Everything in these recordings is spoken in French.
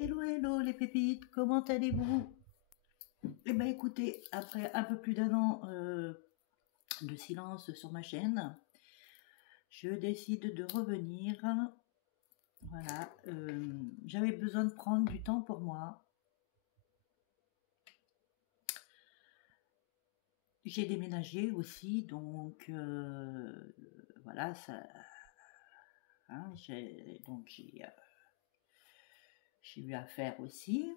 Hello, hello les pépites, comment allez-vous? Eh ben écoutez, après un peu plus d'un an de silence sur ma chaîne, je décide de revenir. Voilà, j'avais besoin de prendre du temps pour moi. J'ai déménagé aussi, donc voilà, ça, hein, j'ai eu à faire aussi.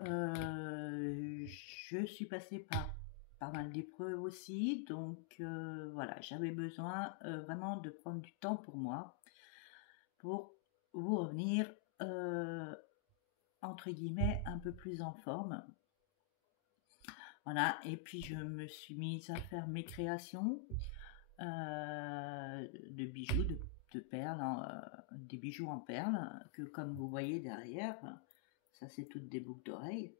Je suis passée par pas mal d'épreuves aussi, donc voilà, j'avais besoin vraiment de prendre du temps pour moi, pour vous revenir entre guillemets un peu plus en forme. Voilà, et puis je me suis mise à faire mes créations de bijoux, de perles, des bijoux en perles, que comme vous voyez derrière, ça c'est toutes des boucles d'oreilles.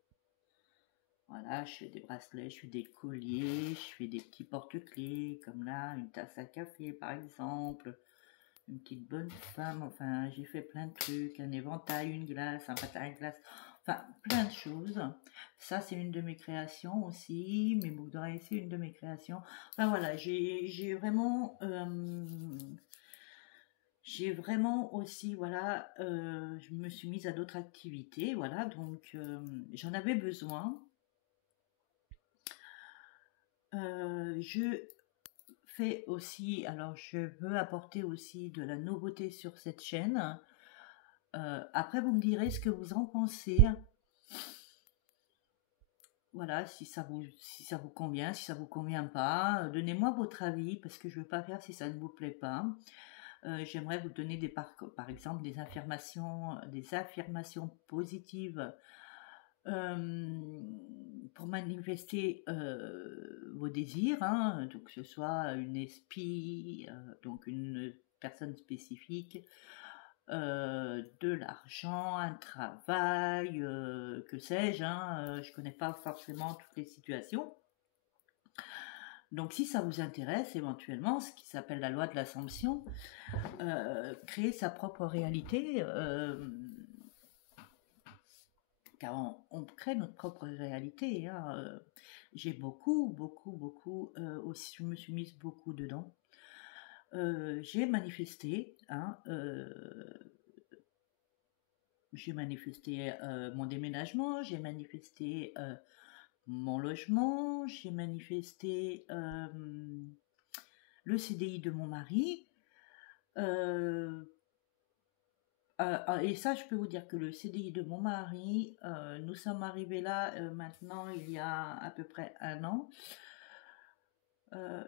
Voilà, je fais des bracelets, je fais des colliers, je fais des petits porte-clés, comme là, une tasse à café par exemple, une petite bonne femme, enfin j'ai fait plein de trucs, un éventail, une glace, un patin à glace, enfin plein de choses. Ça c'est une de mes créations aussi, mes boucles d'oreilles c'est une de mes créations. Enfin voilà, j'ai vraiment aussi, voilà, je me suis mise à d'autres activités, voilà, donc j'en avais besoin. Je fais aussi, alors je veux apporter aussi de la nouveauté sur cette chaîne. Après, vous me direz ce que vous en pensez. Voilà, si ça vous convient, si ça vous convient pas, donnez-moi votre avis parce que je veux pas faire si ça ne vous plaît pas. J'aimerais vous donner par exemple des affirmations positives pour manifester vos désirs, hein, donc que ce soit une espie, donc une personne spécifique, de l'argent, un travail, que sais-je, hein, je connais pas forcément toutes les situations. Donc si ça vous intéresse éventuellement, ce qui s'appelle la loi de l'Assomption, créer sa propre réalité, car on crée notre propre réalité. Hein. J'ai beaucoup aussi, je me suis mise beaucoup dedans. J'ai manifesté, hein, mon déménagement, j'ai manifesté mon logement, j'ai manifesté le CDI de mon mari. Et ça, je peux vous dire que le CDI de mon mari, nous sommes arrivés là maintenant il y a à peu près un an.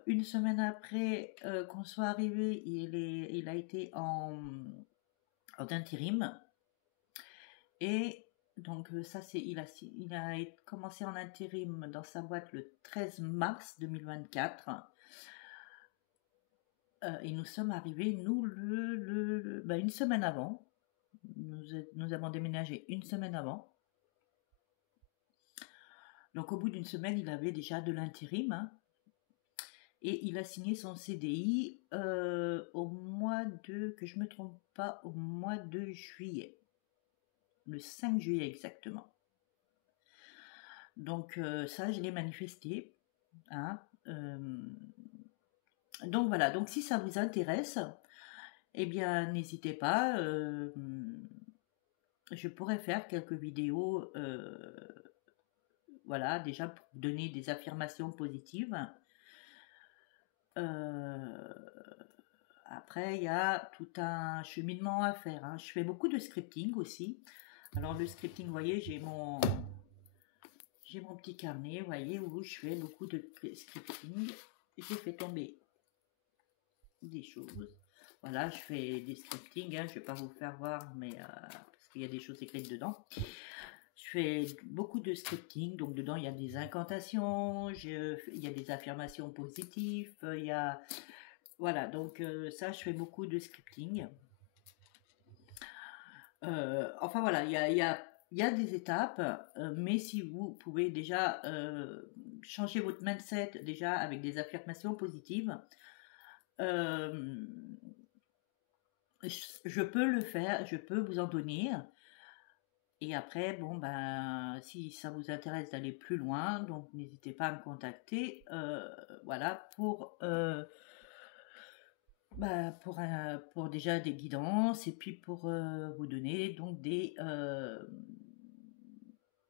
Une semaine après qu'on soit arrivé, il a été en intérim. Et donc ça c'est il a commencé en intérim dans sa boîte le 13 mars 2024. Et nous sommes arrivés nous une semaine avant. Nous avons déménagé une semaine avant. Donc au bout d'une semaine, il avait déjà de l'intérim. Hein, et il a signé son CDI au mois de, que je ne me trompe pas, au mois de juillet. Le 5 juillet exactement. Donc ça, je l'ai manifesté. Hein, donc voilà, donc si ça vous intéresse, eh bien n'hésitez pas. Je pourrais faire quelques vidéos, voilà, déjà pour donner des affirmations positives. Après, il y a tout un cheminement à faire. Hein. Je fais beaucoup de scripting aussi. Alors le scripting, vous voyez, j'ai mon petit carnet, vous voyez, où je fais beaucoup de scripting. J'ai fait tomber des choses. Voilà, je fais des scripting. Hein, je ne vais pas vous faire voir, mais parce qu'il y a des choses écrites dedans. Je fais beaucoup de scripting, donc dedans il y a des incantations, il y a des affirmations positives, il y a... Voilà, donc ça, je fais beaucoup de scripting. Enfin voilà, il y a des étapes, mais si vous pouvez déjà changer votre mindset déjà avec des affirmations positives, je peux le faire, je peux vous en donner. Et après, bon, ben, si ça vous intéresse d'aller plus loin, donc n'hésitez pas à me contacter, voilà, pour déjà des guidances et puis pour vous donner donc des,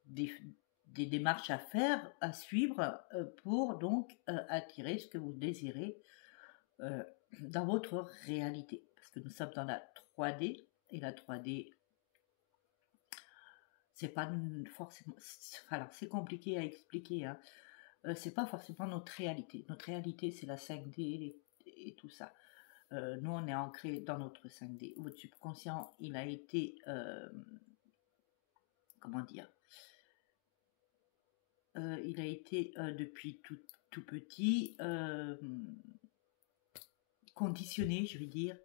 des démarches à faire, à suivre pour donc attirer ce que vous désirez euh, dans votre réalité. Parce que nous sommes dans la 3D et la 3D, c'est pas forcément. Alors, c'est compliqué à expliquer, hein. C'est pas forcément notre réalité. Notre réalité, c'est la 5D et tout ça. Nous, on est ancré dans notre 5D. Votre subconscient, il a été, comment dire, il a été depuis tout petit conditionné, je vais dire,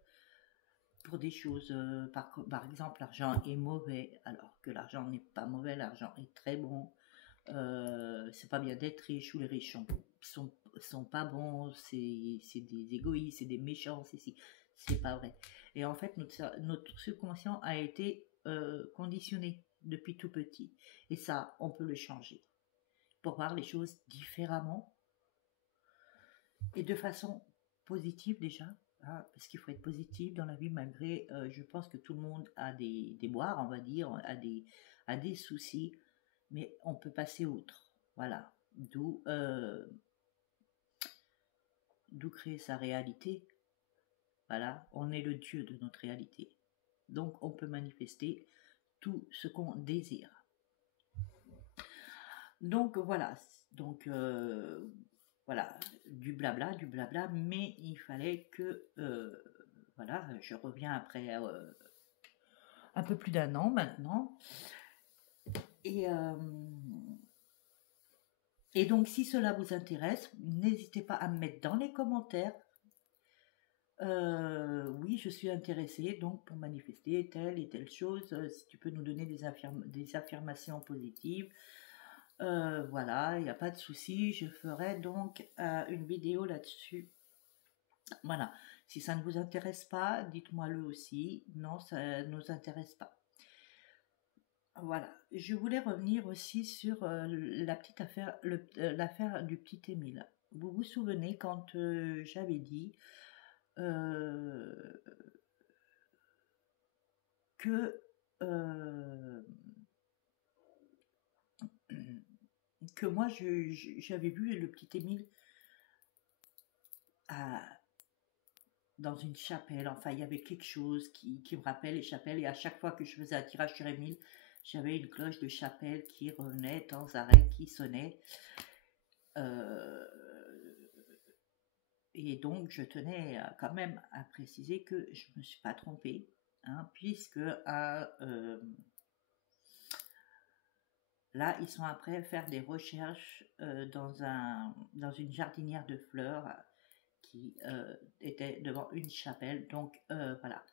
pour des choses. Par exemple, l'argent est mauvais, alors que l'argent n'est pas mauvais, l'argent est très bon. C'est pas bien d'être riche, ou les riches sont pas bons, c'est des égoïstes, c'est des méchants, c'est pas vrai. Et en fait, notre subconscient a été conditionné depuis tout petit. Et ça, on peut le changer pour voir les choses différemment et de façon positive déjà. Hein, parce qu'il faut être positif dans la vie, malgré, je pense que tout le monde a des déboires, on va dire, a des soucis, mais on peut passer outre. Voilà. D'où créer sa réalité. Voilà. On est le Dieu de notre réalité. Donc, on peut manifester tout ce qu'on désire. Donc, voilà. Donc, voilà. Du blabla, mais il fallait que, voilà, je reviens après un peu plus d'un an maintenant. Et donc, si cela vous intéresse, n'hésitez pas à me mettre dans les commentaires. Oui, je suis intéressée donc pour manifester telle et telle chose. Si tu peux nous donner des affirmations positives, voilà, il n'y a pas de souci. Je ferai donc une vidéo là-dessus. Voilà. Si ça ne vous intéresse pas, dites-moi-le aussi. Non, ça ne nous intéresse pas. Voilà, je voulais revenir aussi sur la petite affaire, l'affaire du petit Émile. Vous vous souvenez quand j'avais dit que que moi j'avais vu le petit Émile dans une chapelle. Enfin, il y avait quelque chose qui me rappelle les chapelles. Et à chaque fois que je faisais un tirage sur Émile, j'avais une cloche de chapelle qui revenait sans arrêt, qui sonnait. Et donc, je tenais quand même à préciser que je ne me suis pas trompée, hein, puisque là, ils sont après faire des recherches dans une jardinière de fleurs qui était devant une chapelle. Donc, voilà.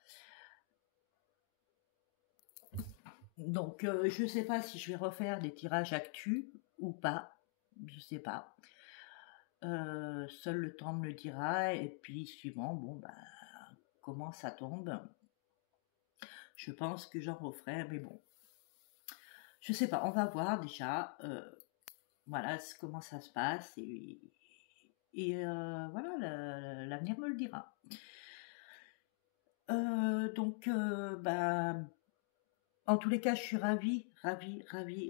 Donc, je ne sais pas si je vais refaire des tirages actus ou pas. Je ne sais pas. Seul le temps me le dira. Et puis, suivant, bon, ben, comment ça tombe. Je pense que j'en referai, mais bon. Je sais pas, on va voir déjà. Voilà comment ça se passe. Et voilà, l'avenir me le dira. Donc, bah, en tous les cas, je suis ravie,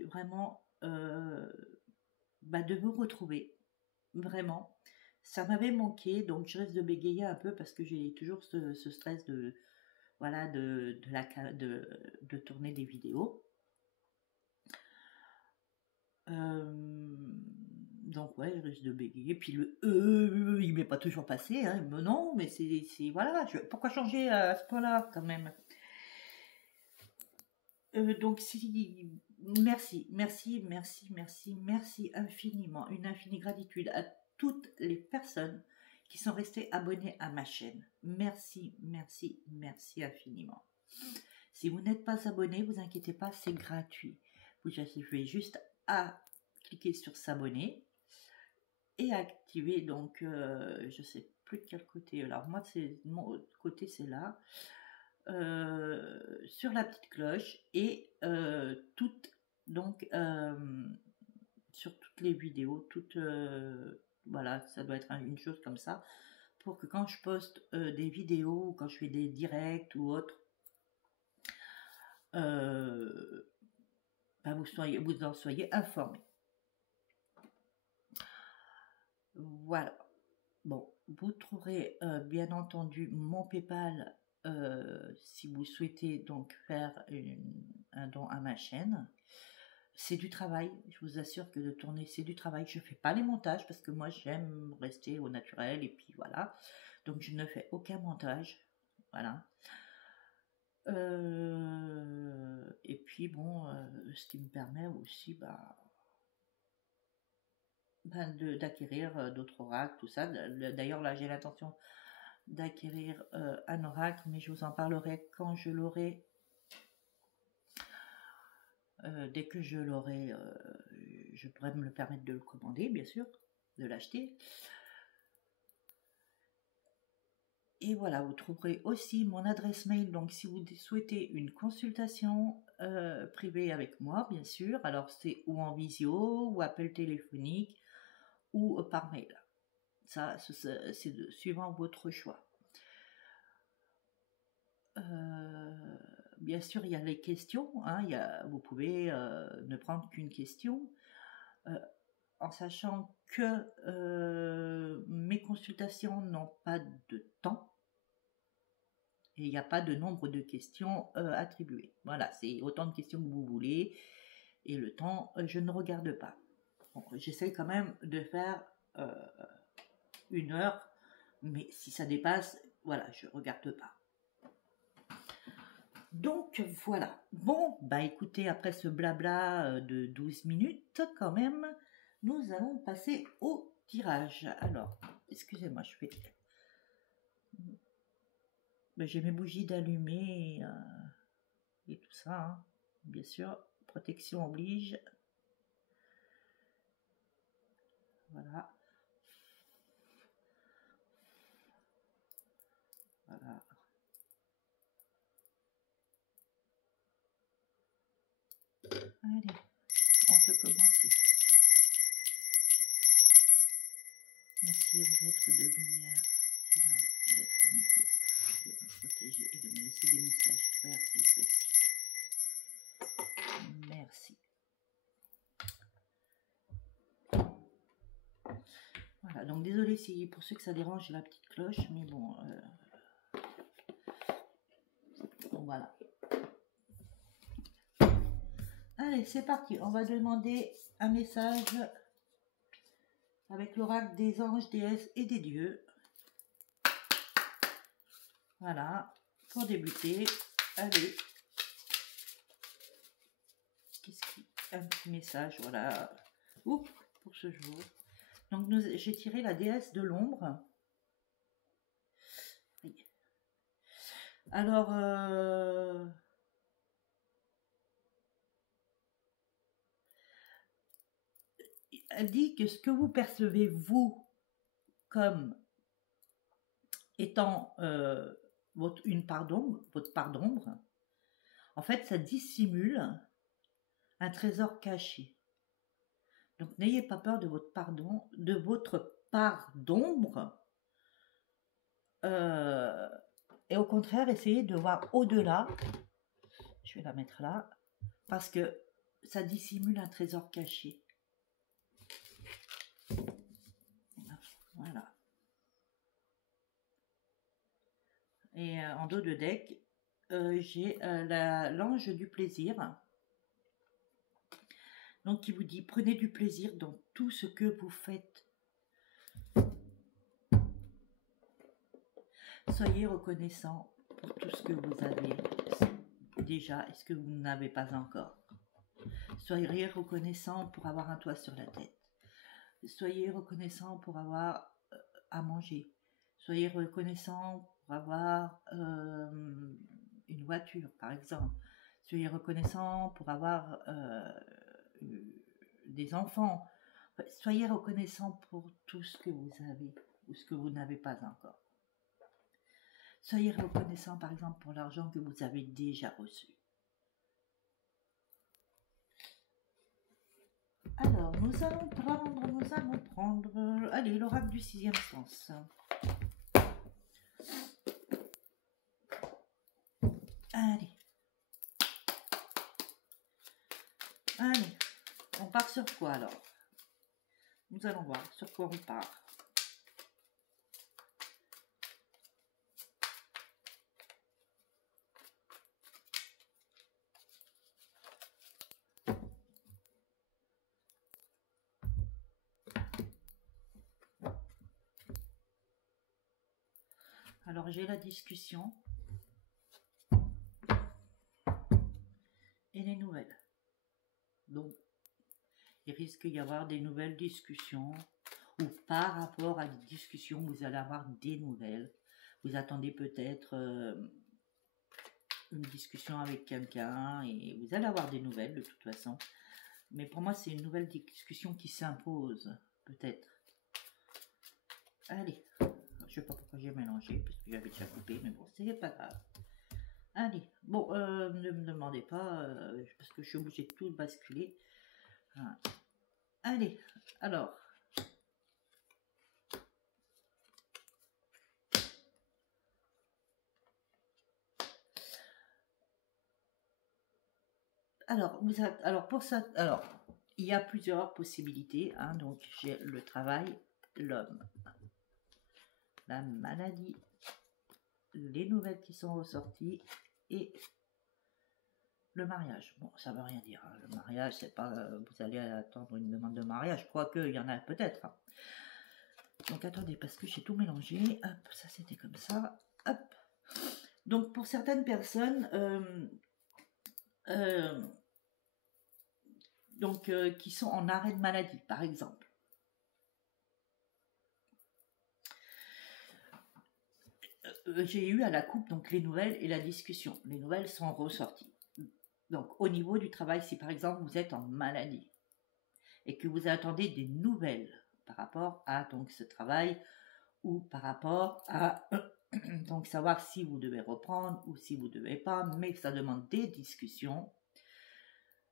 vraiment de vous retrouver. Vraiment. Ça m'avait manqué, donc je risque de bégayer un peu parce que j'ai toujours ce stress de tourner des vidéos. Donc ouais, je risque de bégayer. Puis il m'est pas toujours passé, hein. Non, mais c'est voilà. Pourquoi changer à ce point-là quand même? Donc merci infiniment, une infinie gratitude à toutes les personnes qui sont restées abonnées à ma chaîne. Merci infiniment. Si vous n'êtes pas abonné, vous inquiétez pas, c'est gratuit. Vous avez juste à cliquer sur s'abonner et activer donc je sais plus de quel côté. Alors moi c'est mon côté, c'est là. sur la petite cloche et donc sur toutes les vidéos, voilà, ça doit être une chose comme ça, pour que quand je poste des vidéos, ou quand je fais des directs ou autres, ben vous en soyez informés. Voilà. Bon, vous trouverez bien entendu mon PayPal si vous souhaitez donc faire un don à ma chaîne. C'est du travail, je vous assure que de tourner c'est du travail. Je fais pas les montages parce que moi j'aime rester au naturel et puis voilà. Donc je ne fais aucun montage, voilà. Et puis bon, ce qui me permet aussi d'acquérir d'autres oracles, tout ça. D'ailleurs là j'ai l'intention d'acquérir un oracle, mais je vous en parlerai quand je l'aurai. Dès que je l'aurai, je pourrais me le permettre de le commander, bien sûr, de l'acheter. Et voilà, vous trouverez aussi mon adresse mail, donc si vous souhaitez une consultation privée avec moi, bien sûr, alors c'est ou en visio, ou appel téléphonique, ou par mail. Ça, c'est suivant votre choix. Bien sûr, il y a les questions, hein, vous pouvez ne prendre qu'une question, en sachant que mes consultations n'ont pas de temps. Et il n'y a pas de nombre de questions attribuées. Voilà, c'est autant de questions que vous voulez. Et le temps, je ne regarde pas. Bon, j'essaie quand même de faire 1 heure. Mais si ça dépasse, voilà, je ne regarde pas. Donc, voilà. Bon, bah écoutez, après ce blabla de 12 minutes, quand même, nous allons passer au tirage. Alors, excusez-moi, je fais... J'ai mes bougies d'allumer et tout ça, hein. Bien sûr, protection oblige. Voilà. Voilà. Allez, on peut commencer. Merci aux êtres de lumière qui va d'être à mes côtés, de me protéger et de me laisser des messages clairs et précis. Merci. Voilà, donc désolé si pour ceux que ça dérange la petite cloche, mais bon, voilà. Allez, c'est parti, on va demander un message avec l'oracle des anges, déesses et des dieux. Voilà, pour débuter, allez. Un petit message, voilà. Oups, pour ce jour. Donc, j'ai tiré la déesse de l'ombre. Alors, elle dit que ce que vous percevez, vous, comme étant votre part d'ombre, en fait, ça dissimule un trésor caché. Donc, n'ayez pas peur de votre part d'ombre. Et au contraire, essayez de voir au-delà. Je vais la mettre là. Parce que ça dissimule un trésor caché. Voilà. Et en dos de deck, j'ai l'ange du plaisir. Donc, qui vous dit, prenez du plaisir dans tout ce que vous faites. Soyez reconnaissant pour tout ce que vous avez déjà et ce que vous n'avez pas encore. Soyez reconnaissant pour avoir un toit sur la tête. Soyez reconnaissant pour avoir à manger. Soyez reconnaissant pour avoir une voiture, par exemple. Soyez reconnaissant pour avoir des enfants. Soyez reconnaissant pour tout ce que vous avez ou ce que vous n'avez pas encore. Soyez reconnaissant, par exemple, pour l'argent que vous avez déjà reçu. Alors, nous allons prendre, allez, l'oracle du 6e sens. Allez, on part sur quoi alors? Nous allons voir sur quoi on part. Alors, j'ai la discussion et les nouvelles. Donc, il risque d'y avoir des nouvelles discussions ou par rapport à des discussions, vous allez avoir des nouvelles. Vous attendez peut-être une discussion avec quelqu'un et vous allez avoir des nouvelles de toute façon. Mais pour moi, c'est une nouvelle discussion qui s'impose, peut-être. Allez, je sais pas pourquoi j'ai mélangé, parce que j'avais déjà coupé, mais bon, c'est pas grave. Allez, bon, ne me demandez pas, parce que je suis obligée de tout basculer. Voilà. Allez, alors. Alors, pour ça, alors, il y a plusieurs possibilités, hein, donc j'ai le travail, l'homme, la maladie, les nouvelles qui sont ressorties et le mariage. Bon, ça veut rien dire, hein. Le mariage, c'est pas, vous allez attendre une demande de mariage, quoique il y en a peut-être. Hein. Donc attendez, parce que j'ai tout mélangé, hop, ça c'était comme ça, hop. Donc pour certaines personnes, qui sont en arrêt de maladie, par exemple. J'ai eu à la coupe donc les nouvelles et la discussion. Les nouvelles sont ressorties. Donc au niveau du travail, si par exemple vous êtes en maladie et que vous attendez des nouvelles par rapport à donc ce travail ou par rapport à donc savoir si vous devez reprendre ou si vous ne devez pas, mais que ça demande des discussions,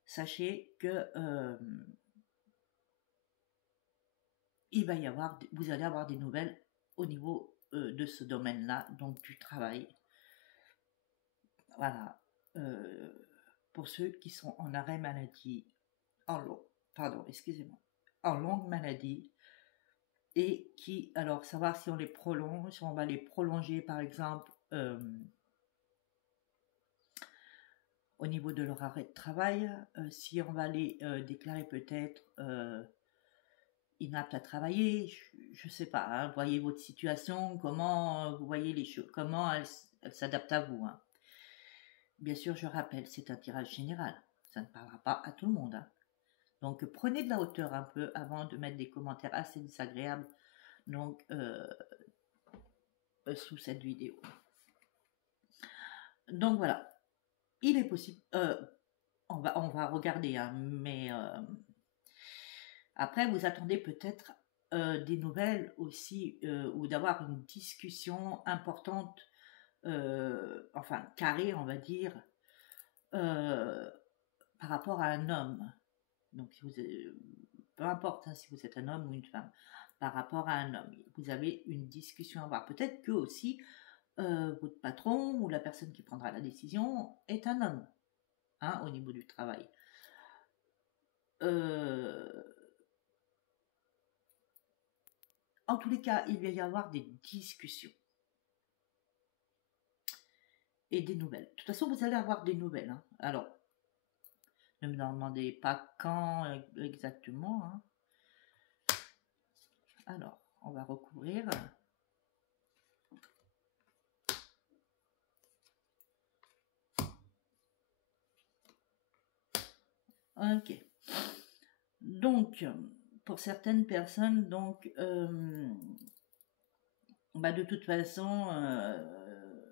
sachez que vous allez avoir des nouvelles au niveau de ce domaine-là, donc du travail. Voilà. Pour ceux qui sont en arrêt maladie, en longue maladie, et qui, alors, savoir si on les prolonge, si on va les prolonger, par exemple, au niveau de leur arrêt de travail, si on va les déclarer peut-être inaptes à travailler, je ne sais pas, hein, voyez votre situation, comment vous voyez les choses, comment elle s'adapte à vous. Hein. Bien sûr, je rappelle, c'est un tirage général, ça ne parlera pas à tout le monde. Hein. Donc prenez de la hauteur un peu avant de mettre des commentaires assez désagréables donc, sous cette vidéo. Donc voilà, il est possible, on va regarder, hein, mais après vous attendez peut-être des nouvelles aussi ou d'avoir une discussion importante, enfin carrée on va dire, par rapport à un homme. Donc si vous peu importe hein, si vous êtes un homme ou une femme, par rapport à un homme, vous avez une discussion à avoir. Peut-être que aussi votre patron ou la personne qui prendra la décision est un homme, hein, au niveau du travail. En tous les cas, il va y avoir des discussions et des nouvelles. De toute façon, vous allez avoir des nouvelles. Hein. Alors, ne me demandez pas quand exactement. Hein. Alors, on va recouvrir. Ok. Donc, pour certaines personnes, donc, de toute façon,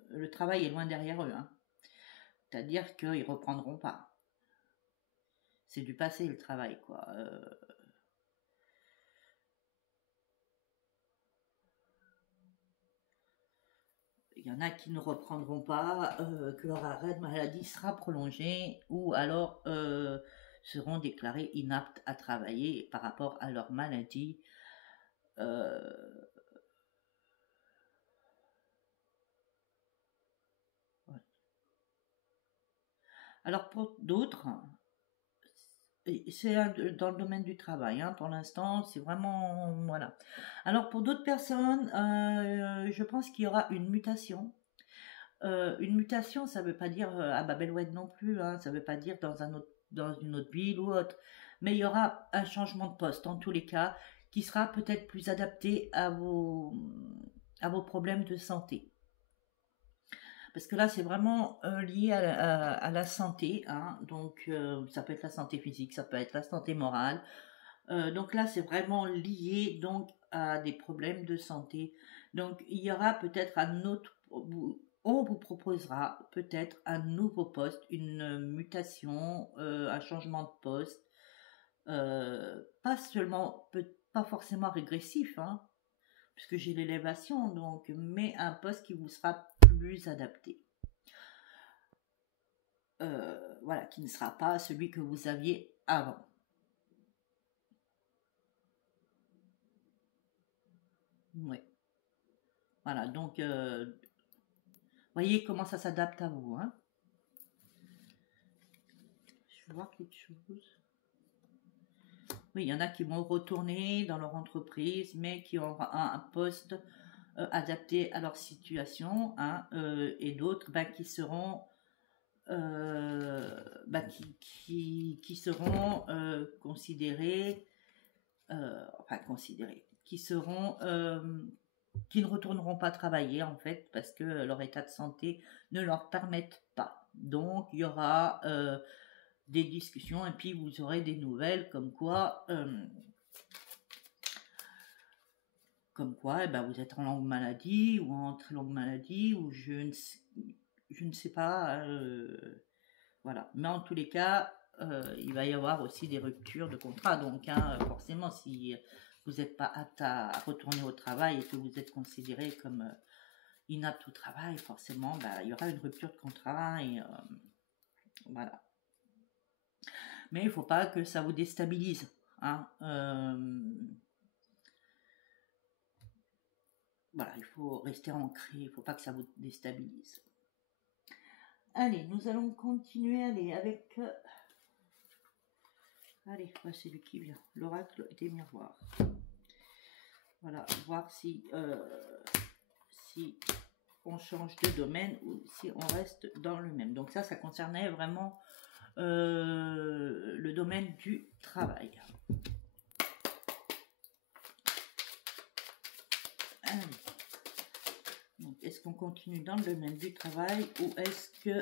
le travail est loin derrière eux. Hein. C'est-à-dire qu'ils ne reprendront pas. C'est du passé le travail, quoi. il y en a qui ne reprendront pas, que leur arrêt de maladie sera prolongé ou alors seront déclarés inaptes à travailler par rapport à leur maladie. Ouais. Alors pour d'autres, c'est dans le domaine du travail, hein, pour l'instant, c'est vraiment, voilà. Alors pour d'autres personnes, je pense qu'il y aura une mutation. Une mutation, ça ne veut pas dire à Babel-Oued non plus, hein, ça ne veut pas dire dans une autre ville ou autre, mais il y aura un changement de poste, en tous les cas, qui sera peut-être plus adapté à vos problèmes de santé. Parce que là, c'est vraiment lié à la santé, hein, donc ça peut être la santé physique, ça peut être la santé morale. Donc là, c'est vraiment lié donc à des problèmes de santé. Donc il y aura peut-être on vous proposera peut-être un nouveau poste, une mutation, un changement de poste, pas forcément régressif, hein, puisque j'ai l'élévation, donc, mais un poste qui vous sera plus adapté. Voilà, qui ne sera pas celui que vous aviez avant. Oui. Voilà, donc, voyez comment ça s'adapte à vous, hein. Je vais voir quelque chose. Oui, il y en a qui vont retourner dans leur entreprise, mais qui auront un poste adapté à leur situation, hein, et d'autres qui seront qui seront considérés, qui ne retourneront pas travailler en fait parce que leur état de santé ne leur permette pas. Donc il y aura des discussions et puis vous aurez des nouvelles comme quoi vous êtes en longue maladie ou en très longue maladie ou je ne sais pas, voilà. Mais en tous les cas, il va y avoir aussi des ruptures de contrat. Donc, hein, forcément, si vous n'êtes pas apte à retourner au travail et que vous êtes considéré comme inapte au travail, forcément, il y aura une rupture de contrat et voilà. Mais il ne faut pas que ça vous déstabilise, hein. Voilà, il faut rester ancré, il ne faut pas que ça vous déstabilise. Allez, nous allons continuer avec... Allez, c'est lui qui vient. L'oracle des miroirs. Voilà, voir si on change de domaine ou si on reste dans le même. Donc ça concernait vraiment le domaine du travail. Allez. Donc, est-ce qu'on continue dans le domaine du travail ou est-ce que...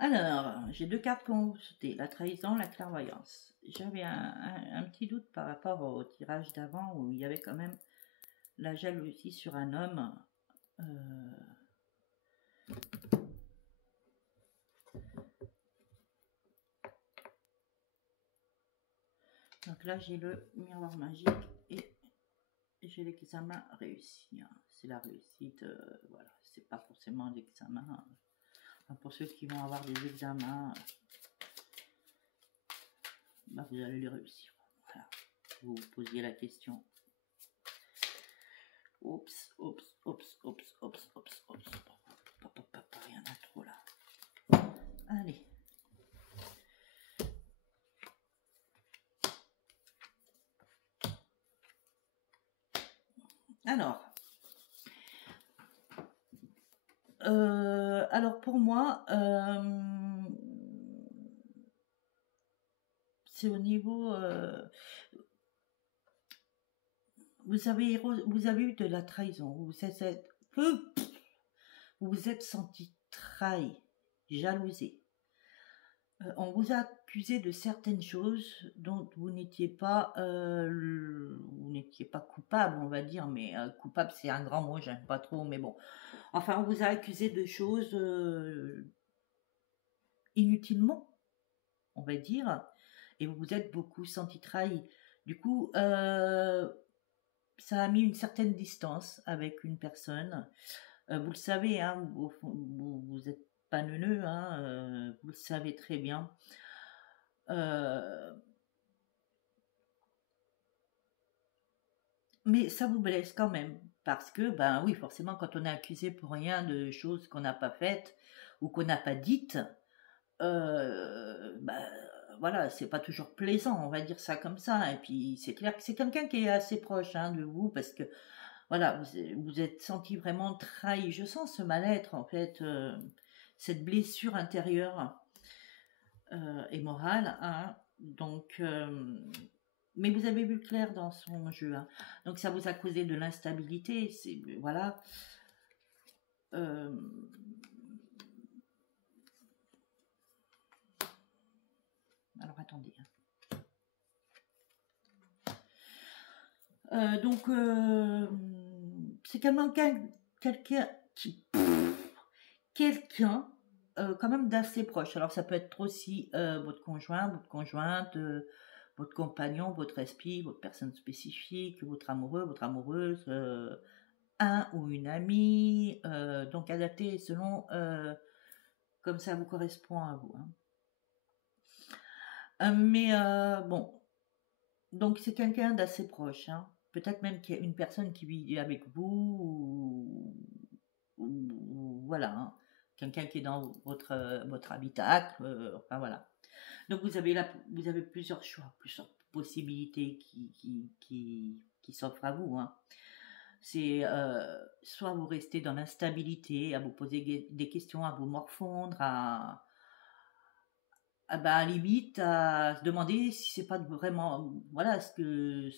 Alors, j'ai deux cartes consultées, la trahison, la clairvoyance. J'avais un petit doute par rapport au tirage d'avant où il y avait quand même la jalousie sur un homme. Donc là, j'ai le miroir magique et j'ai l'examen réussi. C'est la réussite, voilà. C'est pas forcément l'examen. Enfin, pour ceux qui vont avoir des examens, vous allez les réussir. Voilà. Vous vous posiez la question. Oups, oups, oups, oups, oups, oups, oups. Il y en a trop là. Allez. Alors pour moi, c'est au niveau... vous avez eu de la trahison. Vous vous êtes senti trahi, jalousé. On vous a accusé de certaines choses dont vous n'étiez pas, coupable, on va dire, mais coupable, c'est un grand mot, j'aime pas trop, mais bon. Enfin, on vous a accusé de choses inutilement, on va dire, et vous vous êtes beaucoup senti trahi. Du coup, ça a mis une certaine distance avec une personne. Vous le savez, hein, vous êtes pas neuneux, hein, vous le savez très bien. Mais ça vous blesse quand même, parce que, ben oui, forcément, quand on est accusé pour rien de choses qu'on n'a pas faites ou qu'on n'a pas dites, ben voilà, c'est pas toujours plaisant, on va dire ça comme ça. Et puis c'est clair que c'est quelqu'un qui est assez proche hein, de vous, parce que voilà, vous êtes senti vraiment trahi. Je sens ce mal-être en fait, cette blessure intérieure et morale, hein. Donc mais vous avez vu clair dans son jeu, hein. Donc ça vous a causé de l'instabilité, c'est voilà. Alors attendez. Donc c'est quelqu'un qui quand même d'assez proche. Alors ça peut être aussi votre conjoint, votre conjointe, votre compagnon, votre esprit, votre personne spécifique, votre amoureux, votre amoureuse, un ou une amie, donc adapté selon comme ça vous correspond à vous. Hein. Mais bon, donc c'est quelqu'un d'assez proche. Hein. Peut-être même qu'il y a une personne qui vit avec vous, ou voilà, hein. Quelqu'un qui est dans votre habitacle, enfin voilà. Donc vous avez plusieurs choix, plusieurs possibilités qui s'offrent à vous. Hein. C'est soit vous restez dans l'instabilité, à vous poser des questions, à vous morfondre, à limite à se demander si c'est pas vraiment voilà ce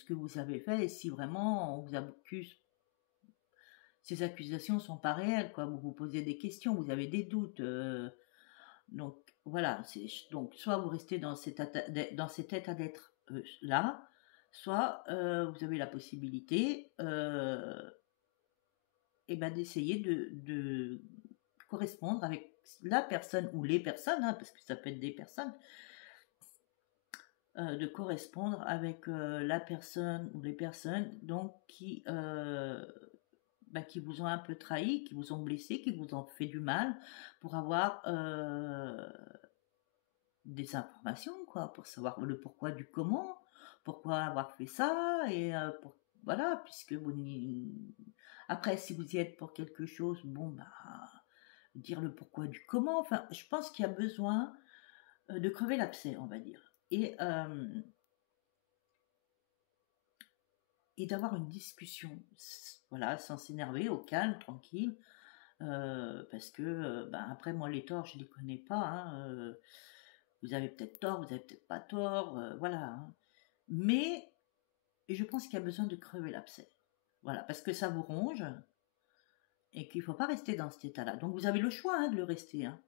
que vous avez fait et si vraiment on vous accuse, ces accusations sont pas réelles quoi. Vous vous posez des questions, vous avez des doutes. Donc voilà, donc soit vous restez dans cet état d'être là, soit vous avez la possibilité d'essayer de correspondre avec la personne ou les personnes, hein, parce que ça peut être des personnes, de correspondre avec la personne ou les personnes donc qui vous ont un peu trahi, qui vous ont blessé, qui vous ont fait du mal pour avoir des informations, quoi, pour savoir le pourquoi du comment, pourquoi avoir fait ça, et voilà, puisque après, si vous y êtes pour quelque chose, bon, bah, dire le pourquoi du comment, enfin, je pense qu'il y a besoin de crever l'abcès, on va dire, et d'avoir une discussion, voilà, sans s'énerver, au calme, tranquille, parce que, après, moi, les torts, je les connais pas, hein, vous avez peut-être tort, vous avez peut-être pas tort, voilà. Hein. Mais je pense qu'il y a besoin de crever l'abcès. Voilà, parce que ça vous ronge et qu'il ne faut pas rester dans cet état-là. Donc vous avez le choix hein, de le rester, hein,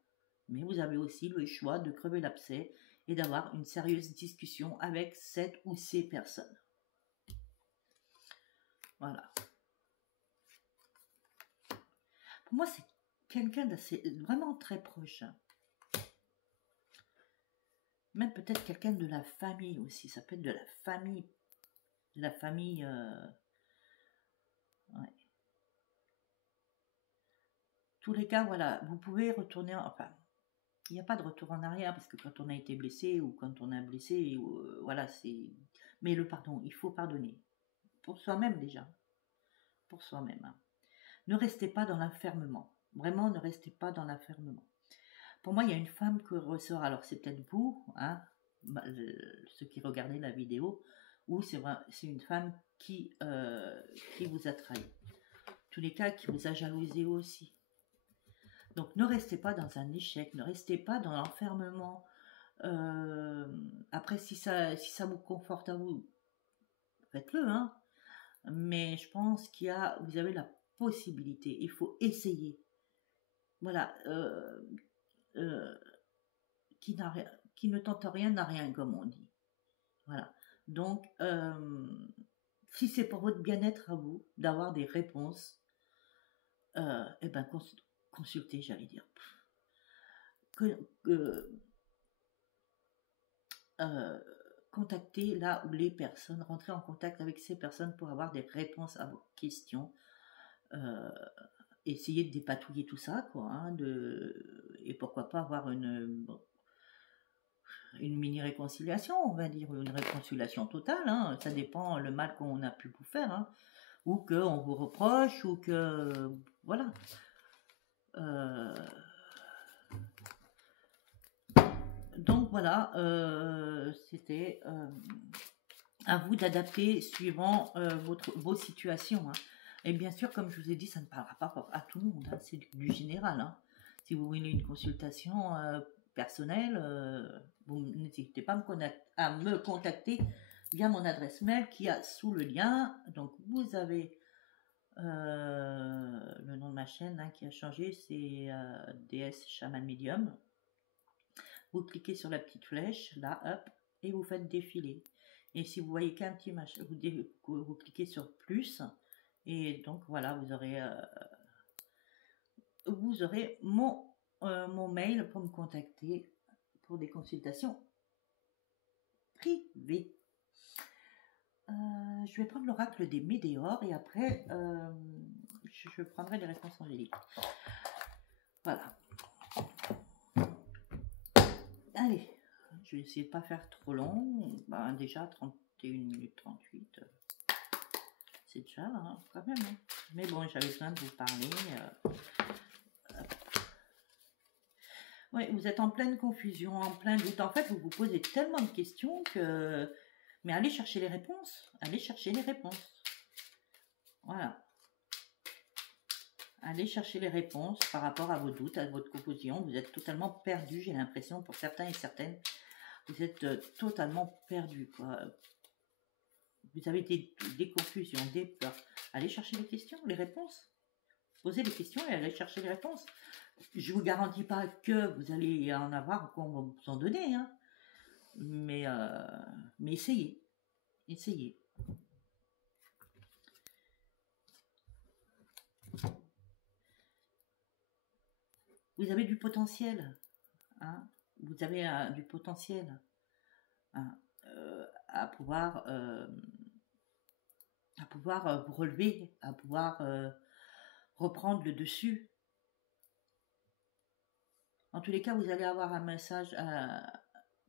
mais vous avez aussi le choix de crever l'abcès et d'avoir une sérieuse discussion avec cette ou ces personnes. Voilà. Pour moi, c'est quelqu'un d'assez vraiment très proche. Hein. Même peut-être quelqu'un de la famille aussi. Ça peut être de la famille. De la famille. Ouais. Tous les cas, voilà, vous pouvez retourner. Enfin, il n'y a pas de retour en arrière parce que quand on a été blessé ou quand on a blessé, voilà, c'est. Mais le pardon, il faut pardonner. Pour soi-même déjà. Pour soi-même. Hein. Ne restez pas dans l'enfermement. Vraiment, ne restez pas dans l'enfermement. Pour moi, il y a une femme qui ressort. Alors, c'est peut-être vous, hein, ceux qui regardaient la vidéo, ou c'est une femme qui vous a trahi. Tous les cas, qui vous a jalousé aussi. Donc, ne restez pas dans un échec, ne restez pas dans l'enfermement. Après, si ça vous conforte à vous, faites-le, hein. Mais je pense vous avez la possibilité, il faut essayer. Voilà, qui ne tente rien n'a rien, comme on dit. Voilà. Donc, si c'est pour votre bien-être à vous, d'avoir des réponses, eh ben, consultez, j'allais dire. Contactez là où les personnes, rentrez en contact avec ces personnes pour avoir des réponses à vos questions. Essayez de dépatouiller tout ça, quoi, hein, et pourquoi pas avoir une mini-réconciliation, on va dire, une réconciliation totale, hein, ça dépend le mal qu'on a pu vous faire, hein, ou qu'on vous reproche, ou que, voilà. Donc voilà, c'était à vous d'adapter suivant vos situations, hein. Et bien sûr, comme je vous ai dit, ça ne parlera pas à tout le monde, hein, c'est du général, hein. Si vous voulez une consultation personnelle, vous n'hésitez pas à me contacter via mon adresse mail qui est sous le lien. Donc vous avez le nom de ma chaîne, hein, qui a changé, c'est DS Shaman Medium. Vous cliquez sur la petite flèche, là, hop, et vous faites défiler. Et si vous voyez qu'un petit machin, vous cliquez sur plus, et donc voilà, vous aurez mon mail pour me contacter pour des consultations privées. Je vais prendre l'oracle des météores et après je prendrai les réponses angéliques. Voilà. Allez, je vais essayer de pas faire trop long. Ben, déjà 31 minutes 38. C'est déjà là, hein, quand même. Hein. Mais bon, j'avais besoin de vous parler. Oui, vous êtes en pleine confusion, en plein doute. En fait, vous vous posez tellement de questions que... Mais allez chercher les réponses. Allez chercher les réponses. Voilà. Allez chercher les réponses par rapport à vos doutes, à votre confusion. Vous êtes totalement perdu, j'ai l'impression, pour certains et certaines. Vous êtes totalement perdu, quoi. Vous avez des confusions, des peurs. Allez chercher les questions, les réponses. Posez les questions et allez chercher les réponses. Je ne vous garantis pas que vous allez en avoir, qu'on va vous en donner, hein. Mais essayez. Essayez. Vous avez du potentiel. Hein. Vous avez du potentiel, hein, à pouvoir vous relever, à pouvoir reprendre le dessus. En tous les cas, vous allez avoir un message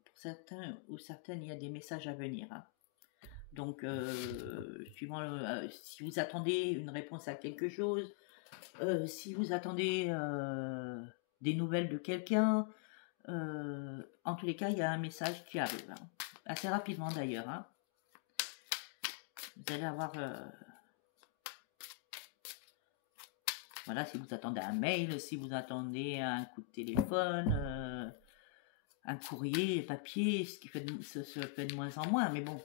pour certains ou certaines, il y a des messages à venir. Hein. Donc, suivant si vous attendez une réponse à quelque chose, si vous attendez des nouvelles de quelqu'un, en tous les cas, il y a un message qui arrive. Hein. Assez rapidement d'ailleurs. Hein. Vous allez avoir... voilà, si vous attendez un mail, si vous attendez un coup de téléphone, un courrier, papier, ce qui se fait de moins en moins, mais bon,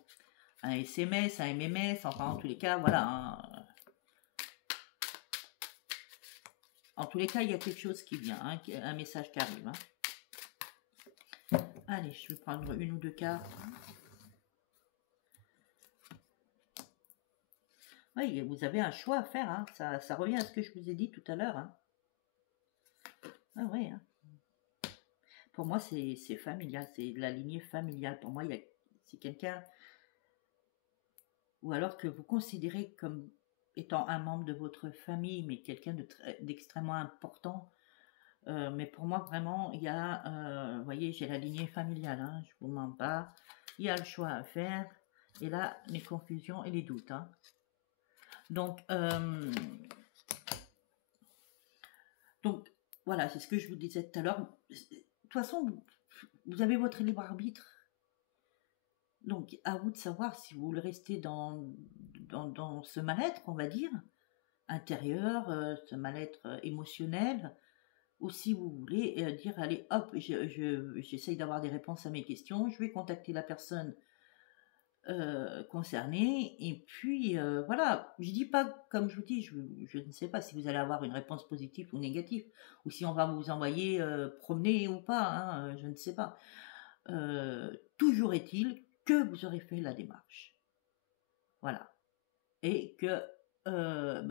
un SMS, un MMS, enfin en tous les cas, voilà. Hein. En tous les cas, il y a quelque chose qui vient, hein, un message qui arrive. Hein. Allez, je vais prendre une ou deux cartes. Oui, vous avez un choix à faire, hein. Ça revient à ce que je vous ai dit tout à l'heure. Hein. Ah oui, hein. Pour moi, c'est familial, c'est la lignée familiale. Pour moi, c'est quelqu'un, ou alors que vous considérez comme étant un membre de votre famille, mais quelqu'un d'extrêmement important. Mais pour moi, vraiment, il y a, vous voyez, j'ai la lignée familiale, hein, je ne vous mens pas. Il y a le choix à faire. Et là, les confusions et les doutes. Hein. Donc, voilà, c'est ce que je vous disais tout à l'heure. De toute façon, vous avez votre libre arbitre. Donc, à vous de savoir si vous voulez rester dans ce mal-être, on va dire, intérieur, ce mal-être émotionnel, ou si vous voulez dire, allez, hop, j'essaye d'avoir des réponses à mes questions, je vais contacter la personne concernée, et puis, voilà, je dis pas, comme je vous dis, je ne sais pas si vous allez avoir une réponse positive ou négative, ou si on va vous envoyer promener ou pas, hein, je ne sais pas. toujours est-il que vous aurez fait la démarche. Voilà. Et que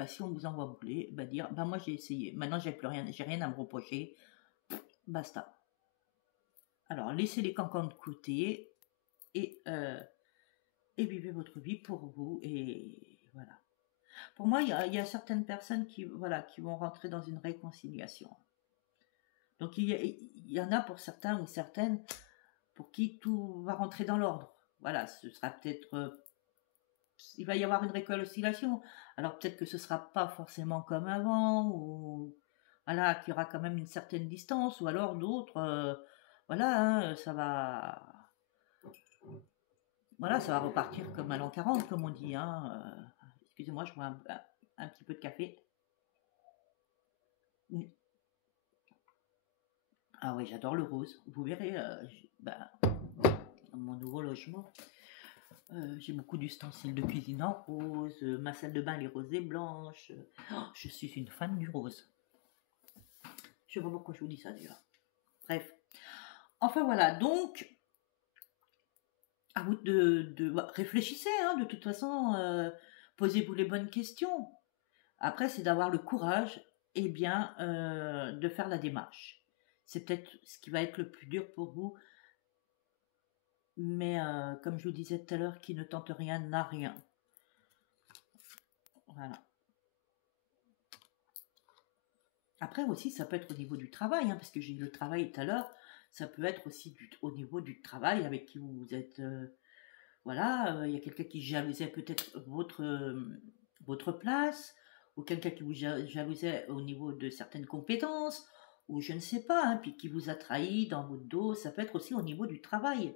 si on vous envoie bouler, dire moi j'ai essayé, maintenant j'ai plus rien, j'ai rien à me reprocher, basta. Alors laissez les cancans de côté et vivez votre vie pour vous, et voilà. Pour moi, il y a certaines personnes qui vont rentrer dans une réconciliation. Donc il y en a pour certains ou certaines pour qui tout va rentrer dans l'ordre. Voilà, ce sera peut-être il va y avoir une réconciliation. Alors peut-être que ce sera pas forcément comme avant, ou voilà, qu'il y aura quand même une certaine distance, ou alors d'autres, ça va repartir comme à l'an 40, comme on dit. Excusez-moi, je bois un petit peu de café. Ah oui, j'adore le rose. Vous verrez, dans mon nouveau logement, j'ai beaucoup d'ustensiles de cuisine en rose, ma salle de bain elle est rose et blanche. Je suis une fan du rose. Je sais pas pourquoi je vous dis ça déjà. Bref. Enfin voilà, donc à vous de réfléchissez, de toute façon, posez-vous les bonnes questions. Après, c'est d'avoir le courage de faire la démarche. C'est peut-être ce qui va être le plus dur pour vous. Mais comme je vous disais tout à l'heure, qui ne tente rien n'a rien. Voilà. Après aussi, ça peut être au niveau du travail, parce que j'ai eu le travail tout à l'heure. Ça peut être aussi au niveau du travail avec qui vous êtes. Il y a quelqu'un qui jalousait peut-être votre place, ou quelqu'un qui vous jalousait au niveau de certaines compétences, ou je ne sais pas, puis qui vous a trahi dans votre dos. Ça peut être aussi au niveau du travail.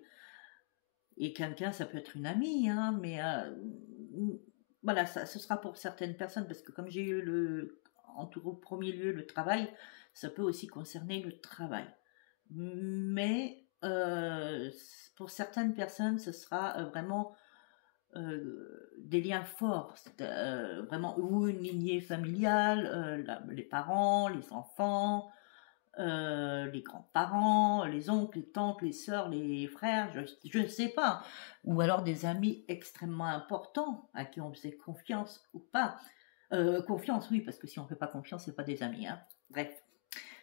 Et quelqu'un, ça peut être une amie, mais voilà, ce sera pour certaines personnes, parce que comme j'ai eu au premier lieu le travail, ça peut aussi concerner le travail. Mais pour certaines personnes, ce sera vraiment des liens forts, vraiment, ou une lignée familiale, les parents, les enfants, les grands-parents, les oncles, les tantes, les sœurs, les frères, je ne sais pas, ou alors des amis extrêmement importants à qui on faisait confiance ou pas. Confiance, oui, parce que si on ne fait pas confiance, c'est pas des amis. Bref,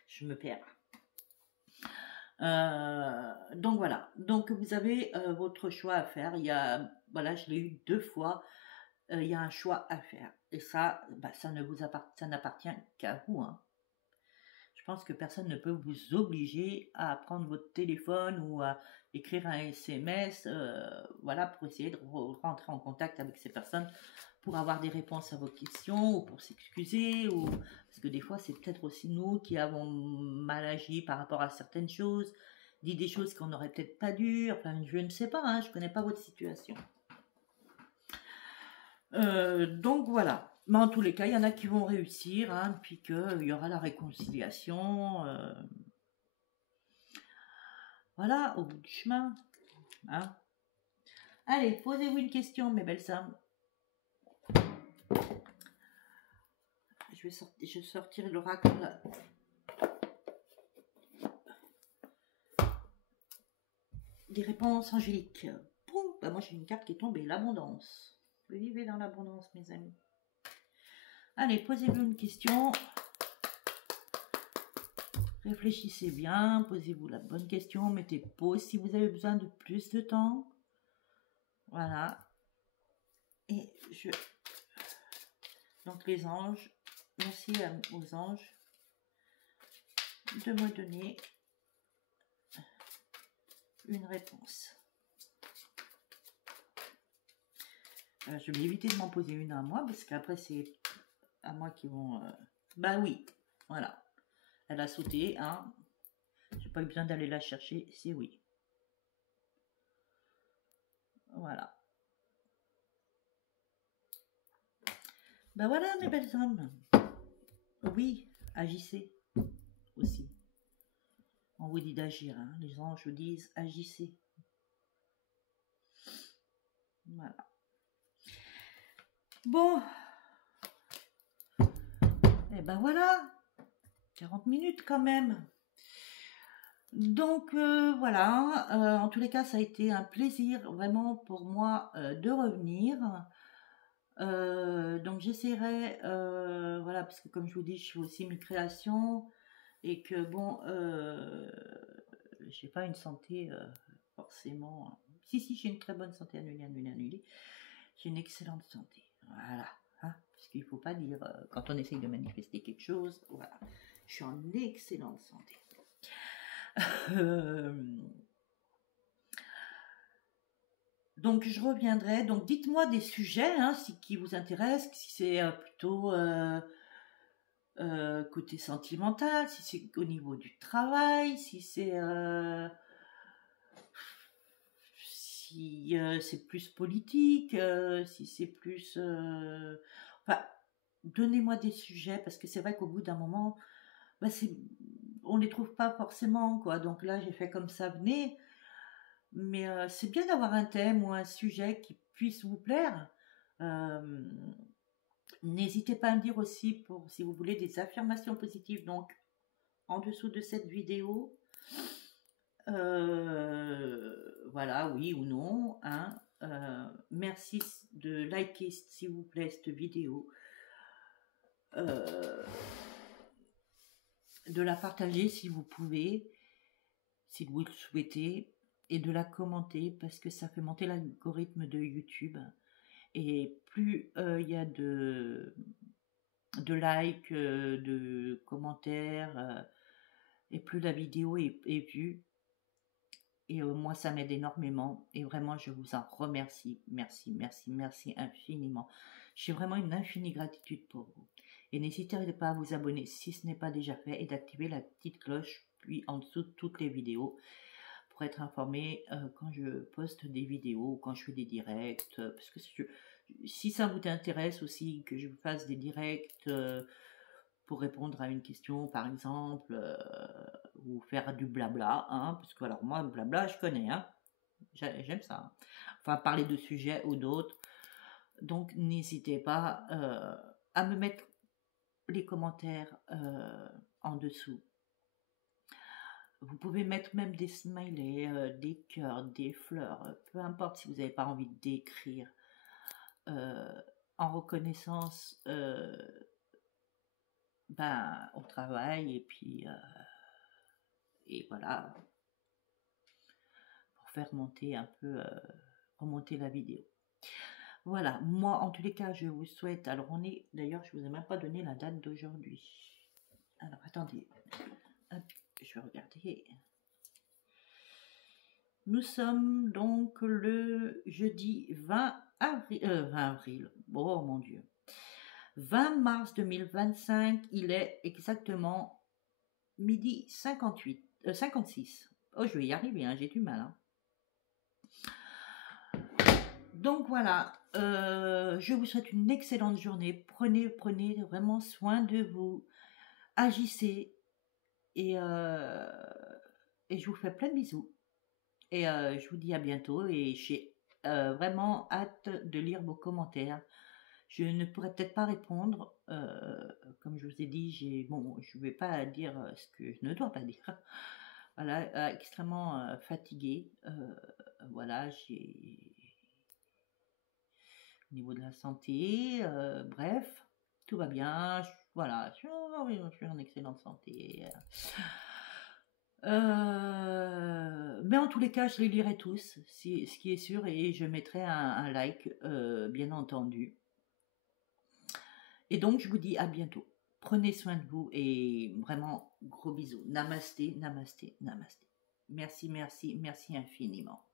je me perds. Donc voilà, donc vous avez votre choix à faire. Je l'ai eu 2 fois. Il y a un choix à faire, et ça, ça n'appartient qu'à vous. Je pense que personne ne peut vous obliger à prendre votre téléphone ou à écrire un SMS, pour essayer de rentrer en contact avec ces personnes pour avoir des réponses à vos questions, ou pour s'excuser, ou parce que des fois c'est peut-être aussi nous qui avons mal agi par rapport à certaines choses, dit des choses qu'on n'aurait peut-être pas dû, enfin je ne sais pas, je connais pas votre situation. Donc voilà. Mais en tous les cas, il y en a qui vont réussir, puis qu'il y aura la réconciliation. Voilà, au bout du chemin. Allez, posez-vous une question, mes belles âmes. Je vais sortir l'oracle. Des réponses angéliques. Moi j'ai une carte qui est tombée, l'abondance. Vous vivez dans l'abondance, mes amis. Allez, posez-vous une question. Réfléchissez bien, posez-vous la bonne question, mettez pause si vous avez besoin de plus de temps. Voilà. Et donc les anges, merci aux anges de me donner une réponse. Je vais éviter de m'en poser une à moi, parce qu'après c'est à moi qui vont... oui, voilà. Elle a sauté, J'ai pas eu besoin d'aller la chercher, c'est oui. Voilà. Voilà, mes belles âmes. Oui, agissez aussi. On vous dit d'agir, les anges vous disent agissez. Voilà. Bon. Et voilà. 40 minutes quand même. Donc voilà, en tous les cas, ça a été un plaisir vraiment pour moi de revenir. Donc j'essaierai, voilà, parce que comme je vous dis, je fais aussi mes créations et que bon, j'ai pas une santé forcément. Si, j'ai une très bonne santé, annulée. J'ai une excellente santé, voilà. Hein, parce qu'il faut pas dire quand on essaye de manifester quelque chose, voilà. Je suis en excellente santé. Donc je reviendrai. Donc dites-moi des sujets hein, qui vous intéressent, si c'est plutôt côté sentimental, si c'est au niveau du travail, si c'est si c'est plus politique, si c'est plus enfin donnez-moi des sujets parce que c'est vrai qu'au bout d'un moment bah, on les trouve pas forcément quoi. Donc là j'ai fait comme ça venez. Mais c'est bien d'avoir un thème ou un sujet qui puisse vous plaire. Euh, N'hésitez pas à me dire aussi pour si vous voulez des affirmations positives. Donc en dessous de cette vidéo, voilà, oui ou non. Hein, merci de liker s'il vous plaît cette vidéo, de la partager si vous pouvez, si vous le souhaitez, et de la commenter parce que ça fait monter l'algorithme de YouTube. Et plus il y a de likes, de commentaires, et plus la vidéo est vue. Et moi, ça m'aide énormément. Et vraiment, je vous en remercie. Merci, merci, merci infiniment. J'ai vraiment une infinie gratitude pour vous. Et n'hésitez pas à vous abonner si ce n'est pas déjà fait et d'activer la petite cloche, puis en dessous de toutes les vidéos, pour être informé quand je poste des vidéos, quand je fais des directs, parce que si ça vous intéresse aussi que je vous fasse des directs pour répondre à une question par exemple, ou faire du blabla, hein, parce que alors moi blabla je connais, hein, j'aime ça, hein. Enfin parler de sujets ou d'autres, donc n'hésitez pas à me mettre les commentaires en dessous. Vous pouvez mettre même des smileys, des cœurs, des fleurs, peu importe si vous n'avez pas envie d'écrire. En reconnaissance au travail et puis et voilà pour faire monter un peu remonter la vidéo. Voilà, moi en tous les cas je vous souhaite, alors on est d'ailleurs je vous ai même pas donné la date d'aujourd'hui, alors attendez, hop, je vais regarder. Nous sommes donc le jeudi 20 avril, oh mon Dieu, 20 mars 2025, il est exactement midi 56. Oh, je vais y arriver, hein, j'ai du mal. Hein. Donc voilà, je vous souhaite une excellente journée. Prenez vraiment soin de vous. Agissez et je vous fais plein de bisous. Et je vous dis à bientôt et j'ai vraiment hâte de lire vos commentaires. Je ne pourrai peut-être pas répondre, comme je vous ai dit, je ne vais pas dire ce que je ne dois pas dire. Voilà, extrêmement fatiguée. Voilà, au niveau de la santé, bref, tout va bien. Voilà, je suis en excellente santé. Mais en tous les cas, je les lirai tous, ce qui est sûr, et je mettrai un like, bien entendu. Et donc, je vous dis à bientôt. Prenez soin de vous et vraiment gros bisous. Namasté, namasté, namasté. Merci, merci, merci infiniment.